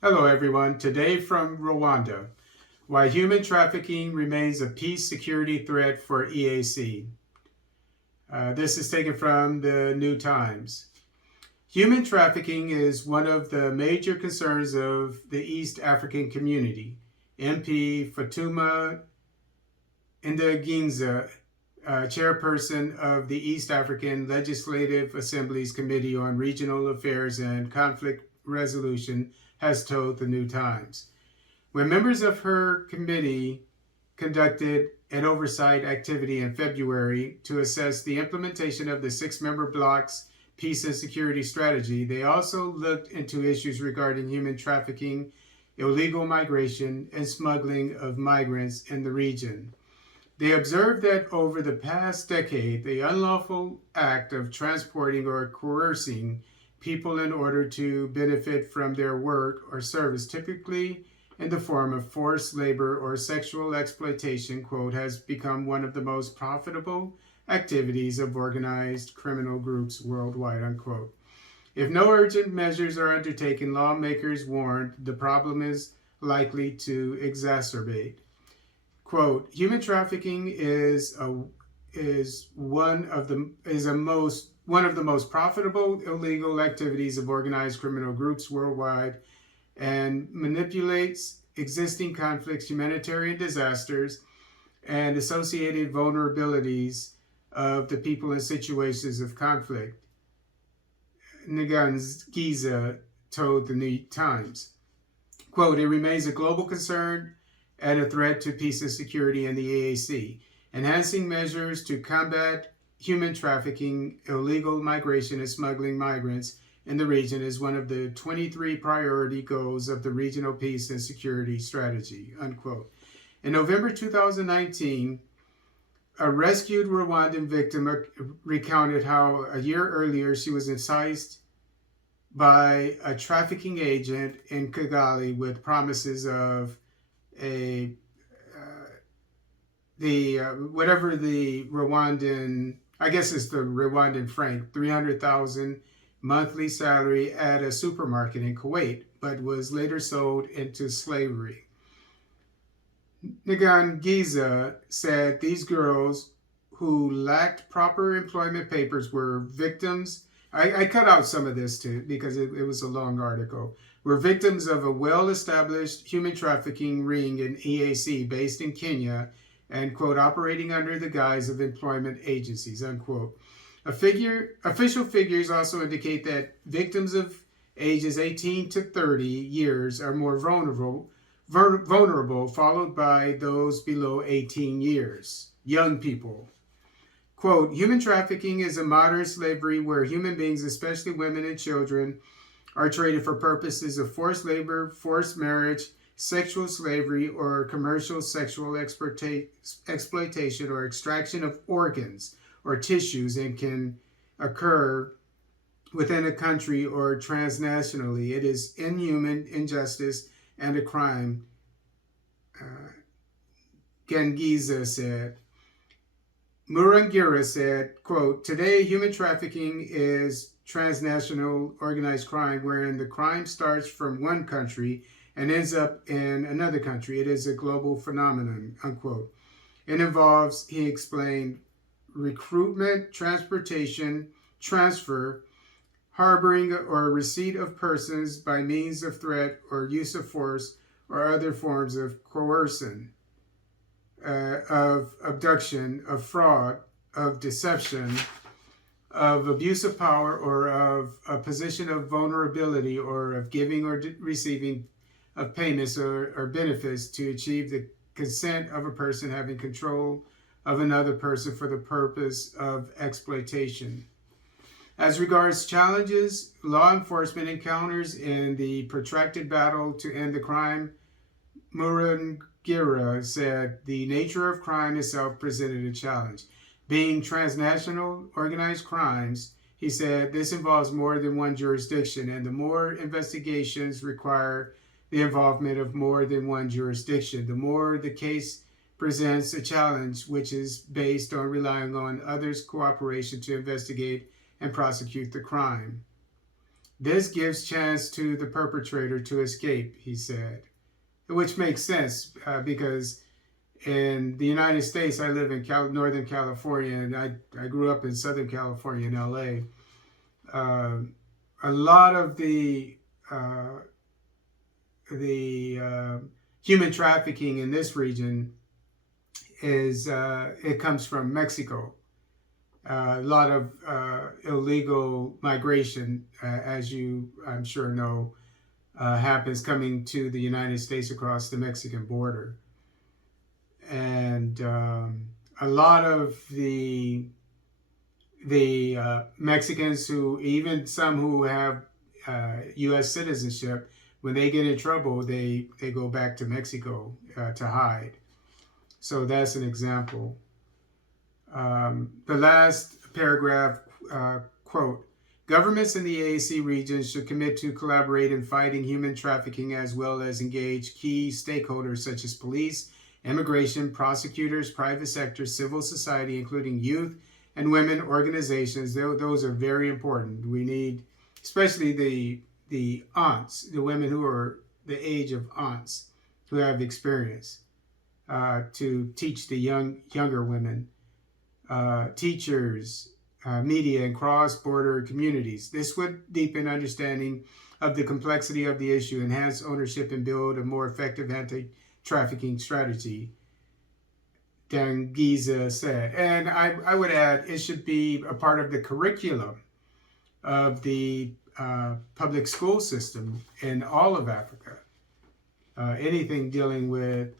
Hello, everyone. Today from Rwanda, why human trafficking remains a peace security threat for EAC. This is taken from the New Times. Human trafficking is one of the major concerns of the East African community. MP Fatuma Ndaginza, chairperson of the East African Legislative Assembly's Committee on Regional Affairs and Conflict Resolution, has told the New Times. When members of her committee conducted an oversight activity in February to assess the implementation of the six-member bloc's peace and security strategy, they also looked into issues regarding human trafficking, illegal migration, and smuggling of migrants in the region. They observed that over the past decade, the unlawful act of transporting or coercing people in order to benefit from their work or service, typically in the form of forced labor or sexual exploitation, quote, has become one of the most profitable activities of organized criminal groups worldwide, unquote. If no urgent measures are undertaken, lawmakers warned the problem is likely to exacerbate. Quote, human trafficking is one of the most profitable illegal activities of organized criminal groups worldwide and manipulates existing conflicts, humanitarian disasters, and associated vulnerabilities of the people in situations of conflict, Giza told the New Times. Quote, it remains a global concern and a threat to peace and security in the EAC. Enhancing measures to combat human trafficking, illegal migration, and smuggling migrants in the region is one of the 23 priority goals of the Regional Peace and Security Strategy, unquote. In November 2019, a rescued Rwandan victim recounted how a year earlier she was enticed by a trafficking agent in Kigali with promises of a whatever the Rwandan, I guess it's the Rwandan franc, 300,000 monthly salary at a supermarket in Kuwait, but was later sold into slavery. Nagan Giza said these girls who lacked proper employment papers were victims. I cut out some of this too because it was a long article. Were victims of a well-established human trafficking ring in EAC based in Kenya and, quote, operating under the guise of employment agencies, unquote. Official figures also indicate that victims of ages 18 to 30 years are more vulnerable, followed by those below 18 years, young people. Quote, human trafficking is a modern slavery where human beings, especially women and children, are traded for purposes of forced labor, forced marriage, sexual slavery, or commercial sexual exploitation or extraction of organs or tissues, and can occur within a country or transnationally. It is inhuman, injustice, and a crime, Gengiza said. Murangira said, quote, today human trafficking is transnational organized crime wherein the crime starts from one country and ends up in another country. It is a global phenomenon, unquote. It involves, he explained, recruitment, transportation, transfer, harboring or receipt of persons by means of threat or use of force or other forms of coercion, of abduction, of fraud, of deception, of abuse of power, or of a position of vulnerability, or of giving or receiving of payments or benefits to achieve the consent of a person having control of another person for the purpose of exploitation. As regards challenges law enforcement encounters in the protracted battle to end the crime, Murangira said the nature of crime itself presented a challenge. Being transnational organized crimes, he said, this involves more than one jurisdiction, and the more investigations require the involvement of more than one jurisdiction, the more the case presents a challenge which is based on relying on others' cooperation to investigate and prosecute the crime. This gives chance to the perpetrator to escape, he said, which makes sense because in the United States, I live in Northern California, and I grew up in Southern California in LA. A lot of uh, the human trafficking in this region is it comes from Mexico. A lot of illegal migration, as you I'm sure know, happens coming to the United States across the Mexican border, and a lot of the Mexicans who, even some who have U.S. citizenship, when they get in trouble, they go back to Mexico to hide. So that's an example. The last paragraph, quote, governments in the AAC region should commit to collaborate in fighting human trafficking as well as engage key stakeholders such as police, immigration, prosecutors, private sector, civil society, including youth and women organizations. Those are very important. We need, especially the aunts, the women who are the age of aunts, who have experience, to teach the younger women, teachers, media, and cross-border communities. This would deepen understanding of the complexity of the issue, enhance ownership, and build a more effective anti-trafficking strategy, Dangiza said. And I would add, it should be a part of the curriculum of the public school system in all of Africa. Anything dealing with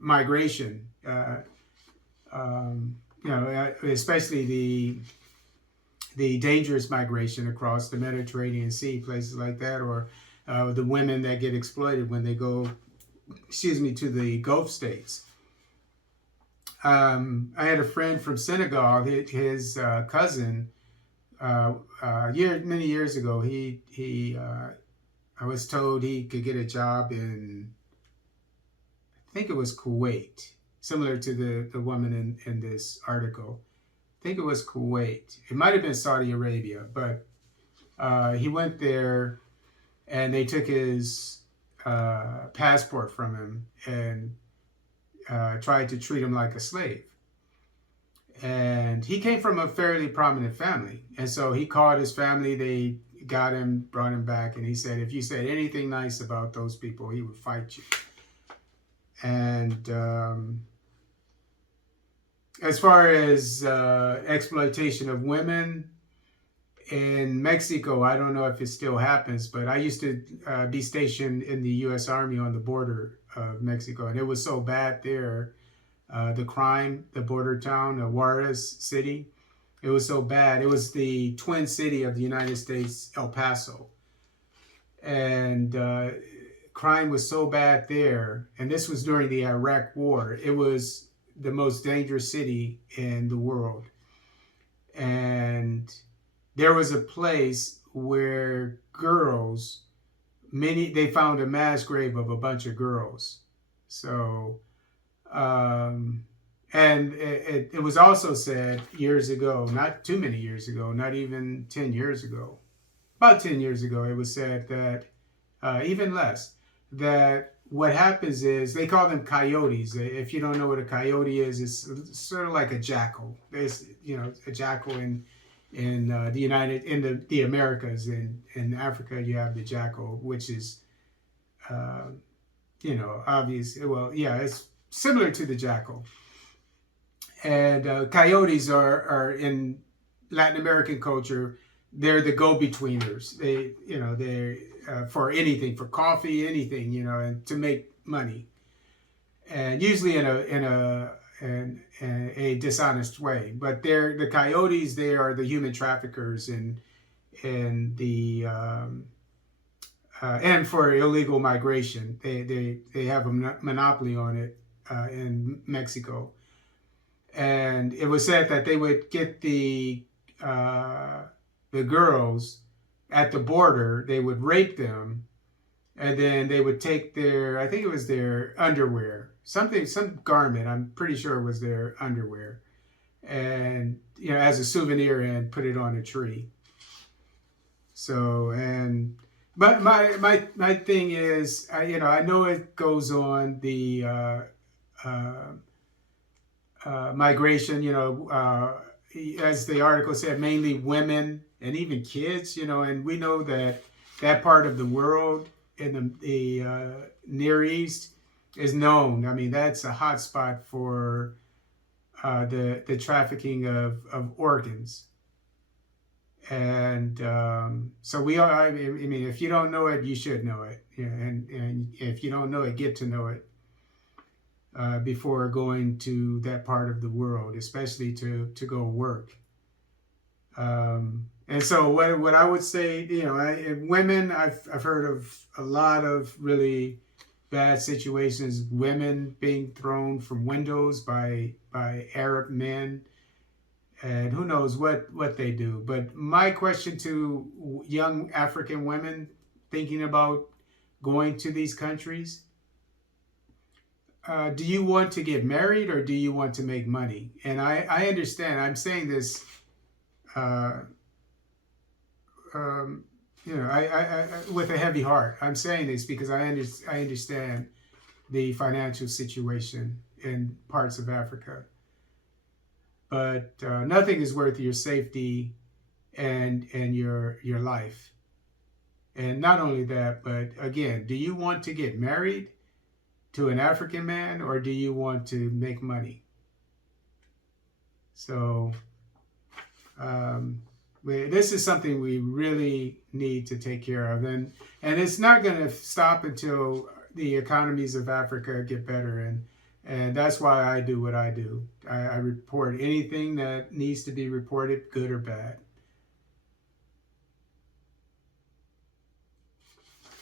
migration, especially the dangerous migration across the Mediterranean Sea, places like that, or the women that get exploited when they go, to the Gulf states. I had a friend from Senegal. His cousin, many years ago, I was told he could get a job in, I think it was Kuwait, similar to the woman in this article. I think it was Kuwait. It might have been Saudi Arabia, but he went there and they took his passport from him and tried to treat him like a slave. And he came from a fairly prominent family. And so he called his family, they got him, brought him back, and he said, if you said anything nice about those people, he would fight you. And as far as exploitation of women in Mexico, I don't know if it still happens, but I used to be stationed in the U.S. Army on the border of Mexico, and it was so bad there. The crime, the border town of Juarez City, it was so bad. It was the twin city of the United States, El Paso. And crime was so bad there, and this was during the Iraq War. It was the most dangerous city in the world. And there was a place where girls, they found a mass grave of a bunch of girls. So, and it was also said years ago, not too many years ago, not even 10 years ago, about 10 years ago, it was said that, even less, that what happens is, they call them coyotes. If you don't know what a coyote is, it's sort of like a jackal. There's, a jackal in the Americas. In Africa, you have the jackal, which is, obvious. Well, yeah, it's similar to the jackal. And coyotes are in Latin American culture, they're the go-betweeners. They're for anything, for coffee, anything, and to make money, and usually in a dishonest way. But the coyotes. They are the human traffickers and the and for illegal migration. They have a monopoly on it in Mexico. And it was said that they would get the girls at the border. They would rape them, and then they would take I think it was their underwear, some garment. I'm pretty sure it was their underwear, and as a souvenir and put it on a tree. So, but my thing is, I know it goes on the migration, as the article said, mainly women and even kids, and we know that part of the world in the Near East is known. I mean, that's a hot spot for the trafficking of organs. And so we are, I mean, if you don't know it, you should know it. And if you don't know it, get to know it before going to that part of the world, especially to go work. And so what I would say, women, I've heard of a lot of really bad situations, women being thrown from windows by Arab men, and who knows what they do. But my question to young African women thinking about going to these countries, do you want to get married or do you want to make money? And I understand, I'm saying this, I with a heavy heart. I'm saying this because I understand the financial situation in parts of Africa. But nothing is worth your safety and your life. And not only that, but again, do you want to get married to an African man or do you want to make money? So this is something we really need to take care of. And it's not going to stop until the economies of Africa get better. And that's why I do what I do. I report anything that needs to be reported, good or bad.